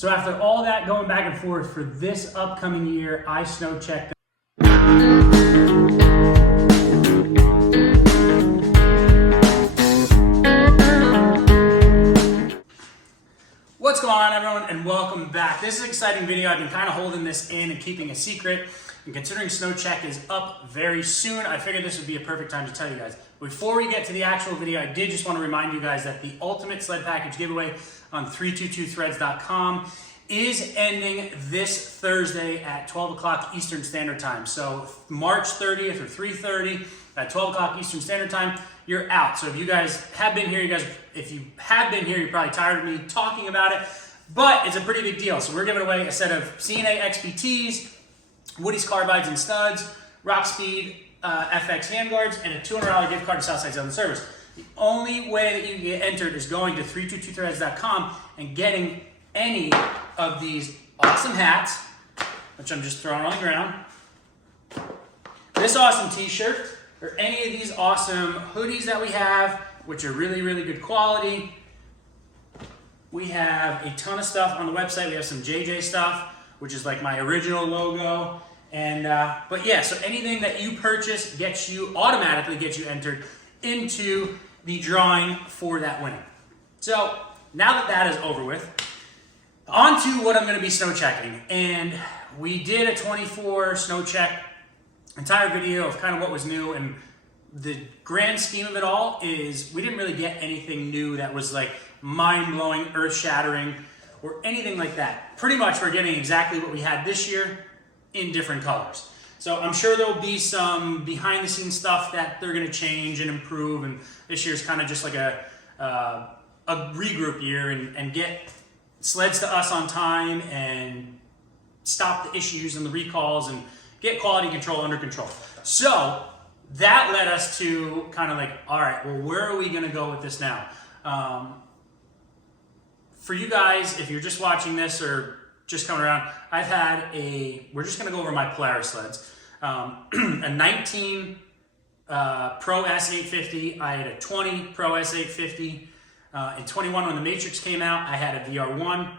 So after all that going back and forth for this upcoming year, I Snowchecked. What's going on, everyone, and welcome back. This is an exciting video. I've been kind of holding this in and keeping a secret, and considering Snowcheck is up very soon, I figured this would be a perfect time to tell you guys. Before we get to the actual video, I did just want to remind you guys that the Ultimate Sled Package giveaway on 322threads.com is ending this Thursday at 12 o'clock Eastern Standard Time. So March 30th or 3:30 at 12 o'clock Eastern Standard Time, you're out. So if you guys have been here, if you have been here, you're probably tired of me talking about it, but it's a pretty big deal. So we're giving away a set of CNA XPTs, Woody's carbides and studs, Rockspeed FX handguards, and a $200 gift card to Southside Southern Service. The only way that you can get entered is going to 322threads.com and getting any of these awesome hats, which I'm just throwing on the ground, this awesome t-shirt, or any of these awesome hoodies that we have, which are really, really good quality. We have a ton of stuff on the website. We have some JJ stuff, which is like my original logo. And but yeah, so anything that you purchase automatically gets you entered into the drawing for that winning. So now that that is over with, on to what I'm going to be snow checking. And we did a 24 snow check entire video of kind of what was new, and the grand scheme of it all is we didn't really get anything new that was like mind-blowing, earth-shattering, or anything like that. Pretty much we're getting exactly what we had this year in different colors. So I'm sure there'll be some behind-the-scenes stuff that they're going to change and improve, and this year's kind of just like a regroup year and get sleds to us on time and stop the issues and the recalls and get quality control under control. So that led us to kind of like, all right, well, where are we going to go with this now? For you guys, if you're just watching this or just coming around, we're just going to go over my Polaris sleds. A 19 Pro S850, I had a 20 Pro S850. In 21, when the Matrix came out, I had a VR1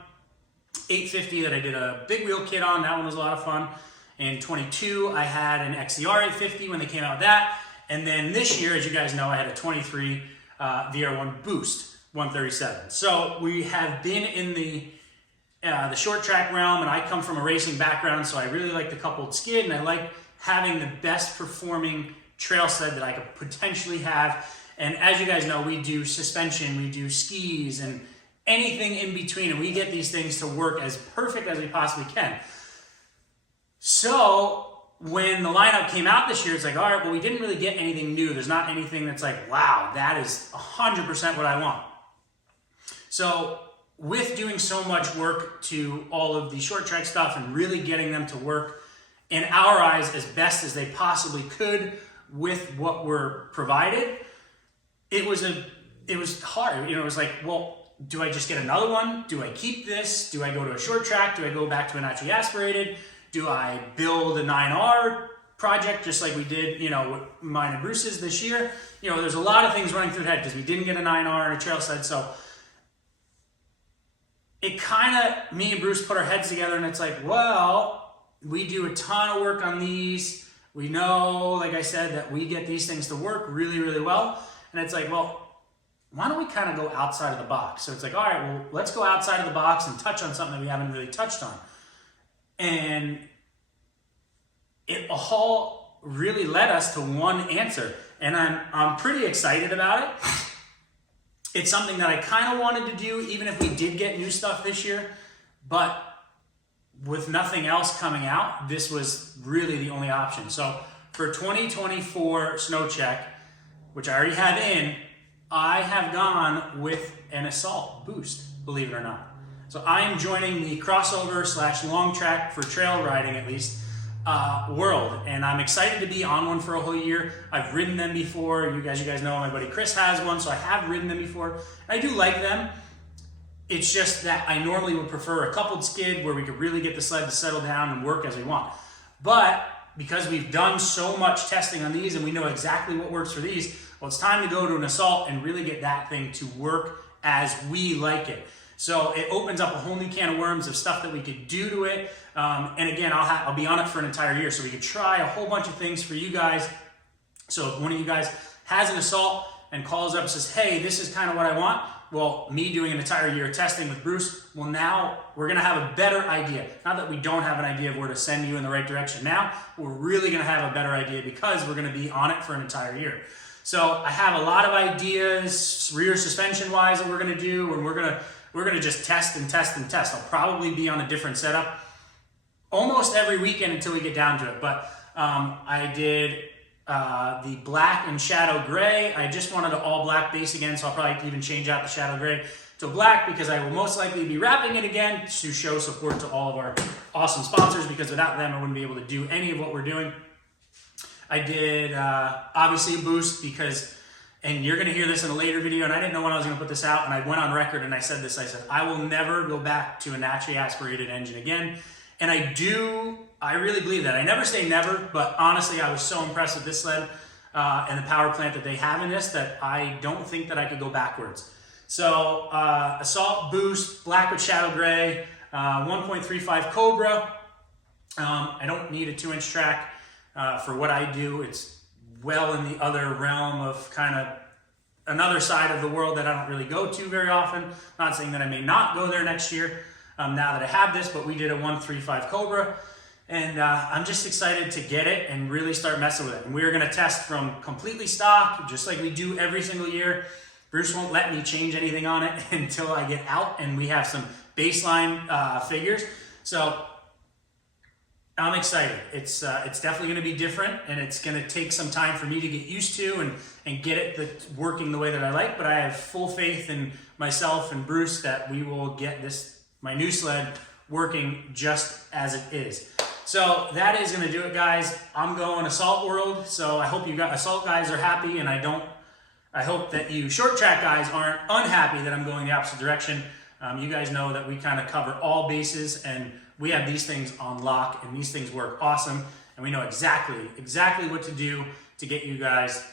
850 that I did a big wheel kit on. That one was a lot of fun. In 22, I had an XCR 850 when they came out with that. And then this year, as you guys know, I had a 23 VR1 Boost 137. So we have been in the short track realm, and I come from a racing background, so I really like the coupled skid, and I like having the best performing trail sled that I could potentially have. And as you guys know, we do suspension, we do skis, and anything in between, and we get these things to work as perfect as we possibly can. So when the lineup came out this year, it's like, all right, well, we didn't really get anything new. There's not anything that's like, wow, that is 100% what I want. So with doing so much work to all of the short track stuff and really getting them to work in our eyes as best as they possibly could with what were provided, it was hard. You know, it was like, well, do I just get another one? Do I keep this? Do I go to a short track? Do I go back to a naturally aspirated? Do I build a 9R project just like we did, you know, with mine and Bruce's this year? You know, there's a lot of things running through the head because we didn't get a 9R and a trail sled. So it kind of, me and Bruce put our heads together, and it's like, well, we do a ton of work on these. We know, like I said, that we get these things to work really, really well. And it's like, well, why don't we kind of go outside of the box? So it's like, all right, well, let's go outside of the box and touch on something that we haven't really touched on. And it all really led us to one answer. And I'm pretty excited about it. It's something that I kind of wanted to do, even if we did get new stuff this year. But with nothing else coming out, this was really the only option. So for 2024 Snowcheck, which I already have in, I have gone with an Assault Boost, believe it or not. So I am joining the crossover / long track for trail riding, at least, world. And I'm excited to be on one for a whole year. I've ridden them before. You guys know my buddy Chris has one, so I have ridden them before. I do like them. It's just that I normally would prefer a coupled skid where we could really get the sled to settle down and work as we want. But because we've done so much testing on these and we know exactly what works for these, well, it's time to go to an Assault and really get that thing to work as we like it. So it opens up a whole new can of worms of stuff that we could do to it. And again, I'll be on it for an entire year, so we could try a whole bunch of things for you guys. So if one of you guys has an Assault and calls up and says, hey, this is kind of what I want, well, me doing an entire year of testing with Bruce, well, now we're gonna have a better idea. Not that we don't have an idea of where to send you in the right direction now, we're really gonna have a better idea because we're gonna be on it for an entire year. So I have a lot of ideas, rear suspension-wise, that we're gonna do, and we're gonna just test and test and test. I'll probably be on a different setup almost every weekend until we get down to it. But I did the black and shadow gray. I just wanted an all black base again, so I'll probably even change out the shadow gray to black because I will most likely be wrapping it again to show support to all of our awesome sponsors, because without them I wouldn't be able to do any of what we're doing. I did obviously a boost because, and you're gonna hear this in a later video, and I didn't know when I was gonna put this out, and I went on record and I said this, I said, I will never go back to a naturally aspirated engine again. And I really believe that. I never say never, but honestly, I was so impressed with this sled and the power plant that they have in this that I don't think that I could go backwards. So Assault boost, black with shadow gray, 1.35 Cobra. I don't need a 2-inch track for what I do. It's well in the other realm of kind of another side of the world that I don't really go to very often. Not saying that I may not go there next year now that I have this, but we did a 1.35 Cobra. And I'm just excited to get it and really start messing with it. And we're gonna test from completely stock, just like we do every single year. Bruce won't let me change anything on it until I get out and we have some baseline figures. So I'm excited. It's definitely gonna be different, and it's gonna take some time for me to get used to and get it working the way that I like, but I have full faith in myself and Bruce that we will get my new sled working just as it is. So that is going to do it, guys. I'm going Assault World, so I hope you Assault guys are happy, and I hope that you short track guys aren't unhappy that I'm going the opposite direction. You guys know that we kind of cover all bases, and we have these things on lock, and these things work awesome, and we know exactly what to do to get you guys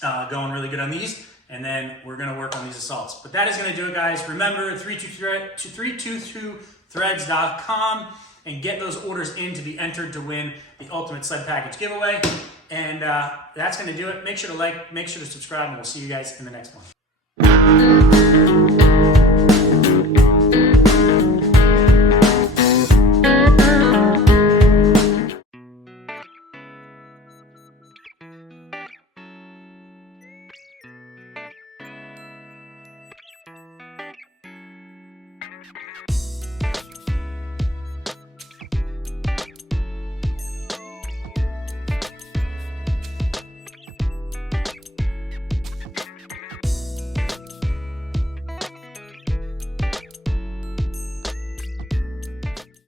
going really good on these. And then we're going to work on these Assaults. But that is going to do it, guys. Remember, 323threads.com, and get those orders in to be entered to win the Ultimate Sled Package giveaway. And that's going to do it. Make sure to like, make sure to subscribe, and we'll see you guys in the next one.